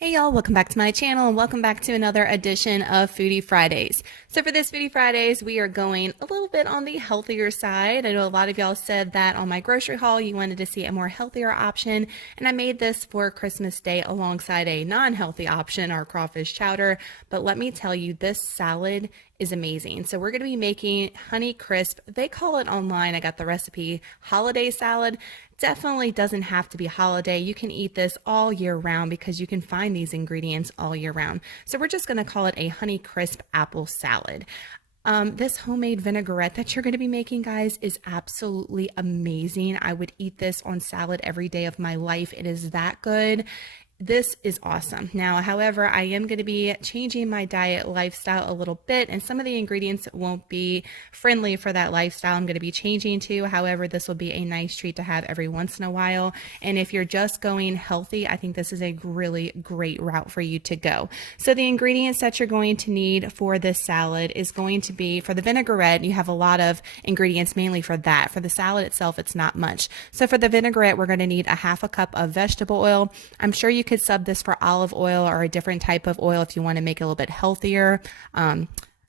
Hey y'all, welcome back to my channel and welcome back to another edition of Foodie Fridays. So for this Foodie Fridays, we are going a little bit on the healthier side. I know a lot of y'all said that on my grocery haul you wanted to see a more healthier option, and I made this for Christmas Day alongside a non-healthy option, our crawfish chowder. But let me tell you, this salad is amazing. So we're going to be making Honeycrisp. They call it online, I got the recipe, holiday salad. Definitely doesn't have to be holiday. You can eat this all year round because you can find these ingredients all year round. So we're just going to call it a Honeycrisp apple salad. This homemade vinaigrette that you're going to be making, guys, is absolutely amazing. I would eat this on salad every day of my life. It is that good. This is awesome. Now, however, I am going to be changing my diet lifestyle a little bit, and some of the ingredients won't be friendly for that lifestyle I'm going to be changing to. However, this will be a nice treat to have every once in a while. And if you're just going healthy, I think this is a really great route for you to go. So the ingredients that you're going to need for this salad is going to be, for the vinaigrette, you have a lot of ingredients mainly for that. For the salad itself, it's not much. So for the vinaigrette, we're going to need a half a cup of vegetable oil. I'm sure you could sub this for olive oil or a different type of oil if you want to make it a little bit healthier.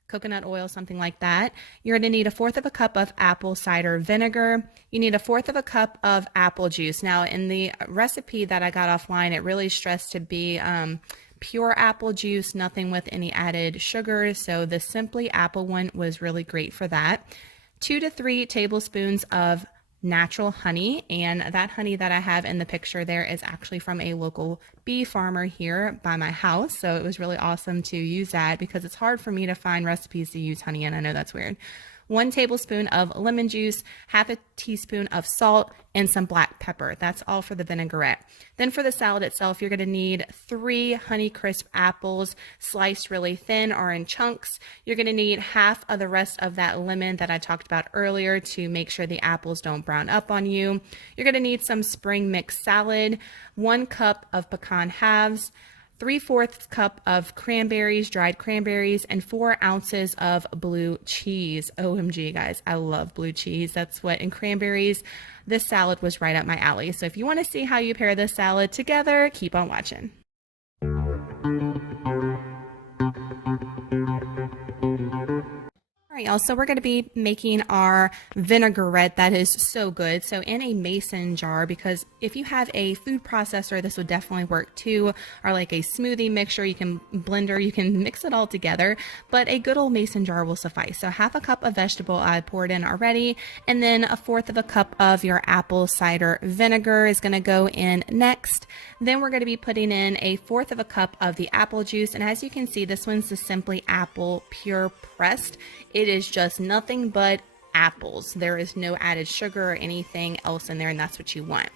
Coconut oil, something like that. You're going to need 1/4 of a cup of apple cider vinegar. You need 1/4 of a cup of apple juice. Now, in the recipe that I got offline, it really stressed to be pure apple juice, nothing with any added sugar. So the Simply Apple one was really great for that. 2 to 3 tablespoons of natural honey, and that honey that I have in the picture there is actually from a local bee farmer here by my house, so it was really awesome to use that because it's hard for me to find recipes to use honey, and I know that's weird. 1 tablespoon of lemon juice, 1/2 teaspoon of salt, and some black pepper. That's all for the vinaigrette. Then for the salad itself, you're going to need 3 Honeycrisp apples sliced really thin or in chunks. You're going to need half of the rest of that lemon that I talked about earlier to make sure the apples don't brown up on you. You're going to need some spring mix salad, 1 cup of pecan halves, 3/4 cup of cranberries, dried cranberries, and 4 ounces of blue cheese. OMG, guys, I love blue cheese. That's what, in cranberries, this salad was right up my alley. So if you want to see how you pair this salad together, keep on watching. Y'all, so we're going to be making our vinaigrette that is so good. So in a mason jar, because if you have a food processor, this would definitely work too, or like a smoothie mixture, you can blender, you can mix it all together, but a good old mason jar will suffice. So 1/2 cup of vegetable I poured in already, and then 1/4 of a cup of your apple cider vinegar is going to go in next. Then we're going to be putting in 1/4 of a cup of the apple juice, and as you can see, this one's the Simply Apple Pure Pressed. It is just nothing but apples. There is no added sugar or anything else in there, and that's what you want.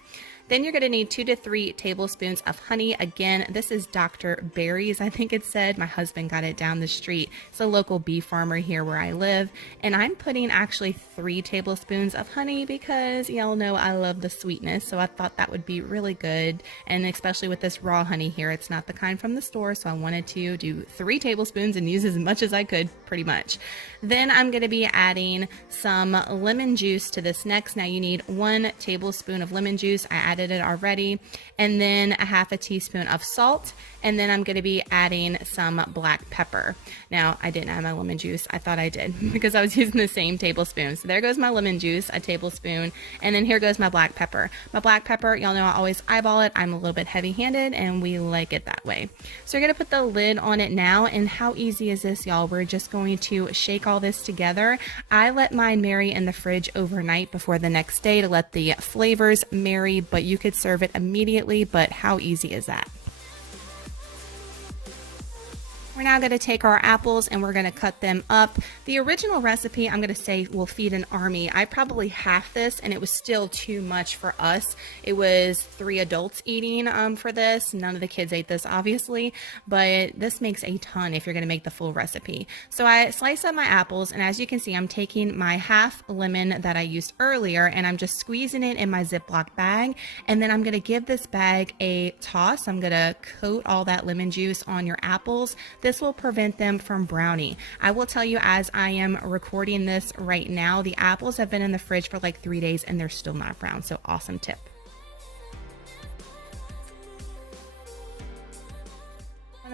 Then you're going to need 2 to 3 tablespoons of honey. Again, this is Dr. Berry's, I think it said. My husband got it down the street. It's a local bee farmer here where I live. And I'm putting actually 3 tablespoons of honey because y'all know I love the sweetness. So I thought that would be really good. And especially with this raw honey here, it's not the kind from the store. So I wanted to do 3 tablespoons and use as much as I could, pretty much. Then I'm going to be adding some lemon juice to this next. Now you need 1 tablespoon of lemon juice. I added it already, and then 1/2 teaspoon of salt, and then I'm going to be adding some black pepper. Now I didn't add my lemon juice. I thought I did because I was using the same tablespoon. So there goes my lemon juice, a tablespoon, and then here goes my black pepper. My black pepper, y'all know I always eyeball it. I'm a little bit heavy-handed and we like it that way. So you're going to put the lid on it now, and how easy is this, y'all? We're just going to shake all this together. I let mine marry in the fridge overnight before the next day to let the flavors marry, but you could serve it immediately, but how easy is that? We're now going to take our apples and we're going to cut them up. The original recipe, I'm going to say, will feed an army. I probably half this and it was still too much for us. It was 3 adults eating for this. None of the kids ate this, obviously, but this makes a ton if you're going to make the full recipe. So I slice up my apples, and as you can see, I'm taking my half lemon that I used earlier and I'm just squeezing it in my Ziploc bag, and then I'm going to give this bag a toss. I'm going to coat all that lemon juice on your apples. This will prevent them from browning. I will tell you, as I am recording this right now, the apples have been in the fridge for like 3 days and they're still not brown. So awesome tip.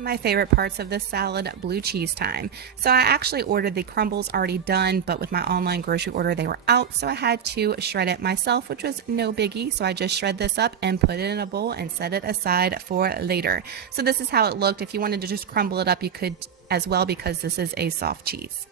One of my favorite parts of this salad, blue cheese time. So I actually ordered the crumbles already done, but with my online grocery order, they were out. So I had to shred it myself, which was no biggie. So I just shred this up and put it in a bowl and set it aside for later. So this is how it looked. If you wanted to just crumble it up, you could as well, because this is a soft cheese.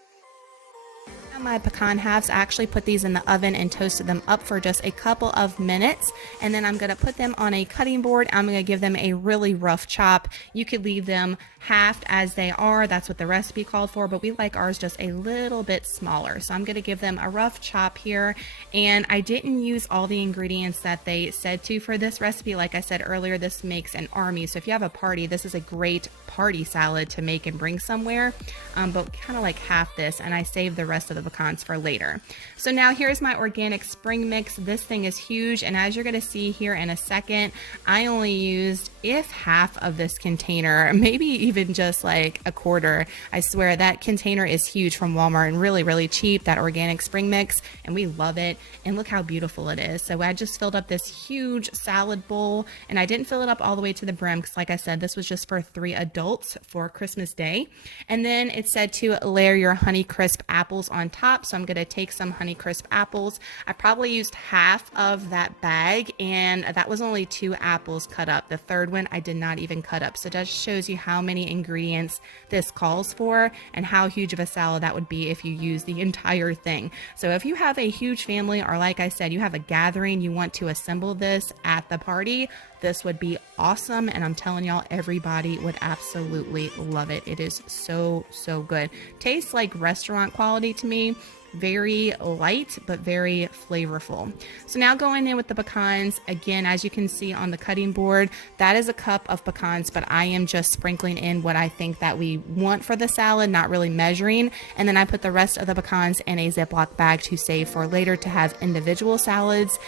My pecan halves, I actually put these in the oven and toasted them up for just a couple of minutes, and then I'm going to put them on a cutting board. I'm going to give them a really rough chop. You could leave them halved as they are. That's what the recipe called for, but we like ours just a little bit smaller. So I'm going to give them a rough chop here, and I didn't use all the ingredients that they said to for this recipe. Like I said earlier, this makes an army. So if you have a party, this is a great party salad to make and bring somewhere, but kind of like half this, and I saved the rest of the pecans for later. So now here's my organic spring mix. This thing is huge, and as you're going to see here in a second, I only used if half of this container, maybe even just like a quarter. I swear that container is huge from Walmart and really, really cheap, that organic spring mix, and we love it. And look how beautiful it is. So I just filled up this huge salad bowl, and I didn't fill it up all the way to the brim because, like I said, this was just for 3 adults for Christmas Day. And then it said to layer your Honeycrisp apples on top. So I'm going to take some Honeycrisp apples. I probably used half of that bag, and that was only 2 apples cut up. The third one I did not even cut up. So that just shows you how many ingredients this calls for and how huge of a salad that would be if you use the entire thing. So if you have a huge family, or like I said, you have a gathering, you want to assemble this at the party, this would be awesome. And I'm telling y'all, everybody would absolutely love it. It is so, so good. Tastes like restaurant quality to me. Very light, but very flavorful. So now going in with the pecans, again, as you can see on the cutting board, that is a cup of pecans, but I am just sprinkling in what I think that we want for the salad, not really measuring. And then I put the rest of the pecans in a Ziploc bag to save for later to have individual salads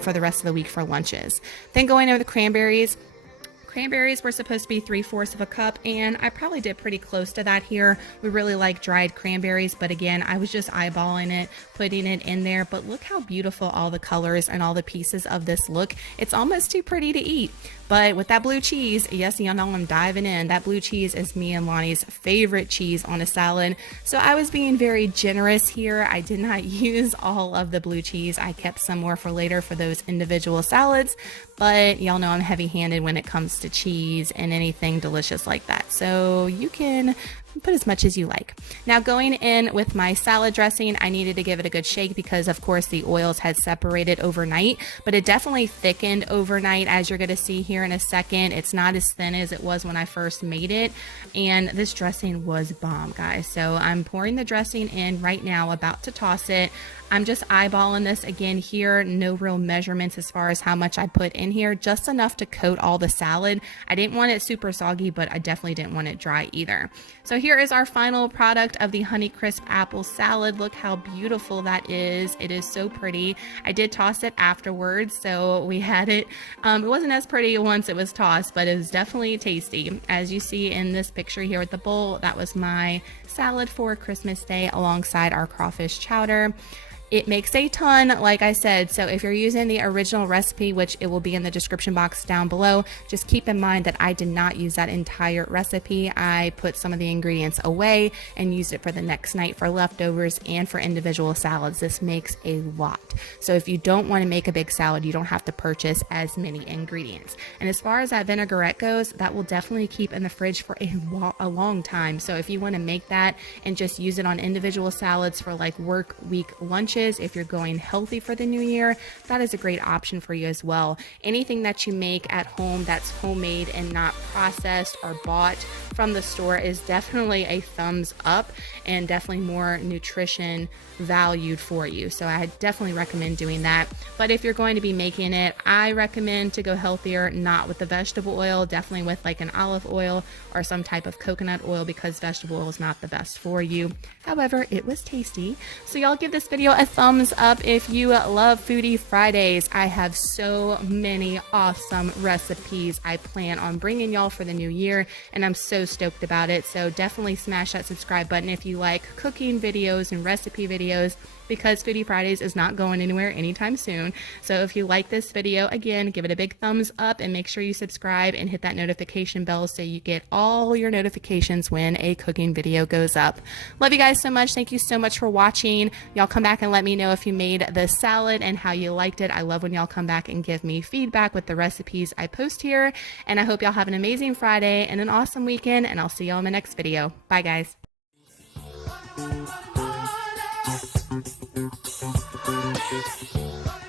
for the rest of the week for lunches. Then going over the cranberries. Cranberries were supposed to be 3/4 of a cup, and I probably did pretty close to that here. We really like dried cranberries, but again, I was just eyeballing it, putting it in there. But look how beautiful all the colors and all the pieces of this look. It's almost too pretty to eat. But with that blue cheese, yes, y'all know I'm diving in. That blue cheese is me and Lonnie's favorite cheese on a salad. So I was being very generous here. I did not use all of the blue cheese. I kept some more for later for those individual salads. But y'all know I'm heavy-handed when it comes to cheese and anything delicious like that. So you can put as much as you like. Now going in with my salad dressing, I needed to give it a good shake because of course the oils had separated overnight, but it definitely thickened overnight, as you're going to see here in a second. It's not as thin as it was when I first made it, and this dressing was bomb, guys. So I'm pouring the dressing in right now, about to toss it. I'm just eyeballing this again here, no real measurements as far as how much I put in here, just enough to coat all the salad. I didn't want it super soggy, but I definitely didn't want it dry either. So here is our final product of the Honeycrisp apple salad. Look how beautiful that is. It is so pretty. I did toss it afterwards, so we had it. It wasn't as pretty once it was tossed, but it was definitely tasty. As you see in this picture here with the bowl, that was my salad for Christmas Day alongside our crawfish chowder. It makes a ton, like I said, so if you're using the original recipe, which it will be in the description box down below, just keep in mind that I did not use that entire recipe. I put some of the ingredients away and used it for the next night for leftovers and for individual salads. This makes a lot. So if you don't want to make a big salad, you don't have to purchase as many ingredients. And as far as that vinaigrette goes, that will definitely keep in the fridge for a long time. So if you want to make that and just use it on individual salads for like work week lunches, if you're going healthy for the new year, that is a great option for you as well. Anything that you make at home that's homemade and not processed or bought from the store is definitely a thumbs up and definitely more nutrition valued for you. So I definitely recommend doing that. But if you're going to be making it, I recommend to go healthier, not with the vegetable oil, definitely with like an olive oil or some type of coconut oil, because vegetable oil is not the best for you. However, it was tasty. So y'all give this video a a thumbs up if you love Foodie Fridays. I have so many awesome recipes I plan on bringing y'all for the new year, and I'm so stoked about it. So definitely smash that subscribe button if you like cooking videos and recipe videos, because Foodie Fridays is not going anywhere anytime soon. So if you like this video, again, give it a big thumbs up and make sure you subscribe and hit that notification bell so you get all your notifications when a cooking video goes up. Love you guys so much. Thank you so much for watching. Y'all come back and let me know if you made the salad and how you liked it. I love when y'all come back and give me feedback with the recipes I post here. And I hope y'all have an amazing Friday and an awesome weekend, and I'll see y'all in my next video. Bye, guys. Honeycrisp.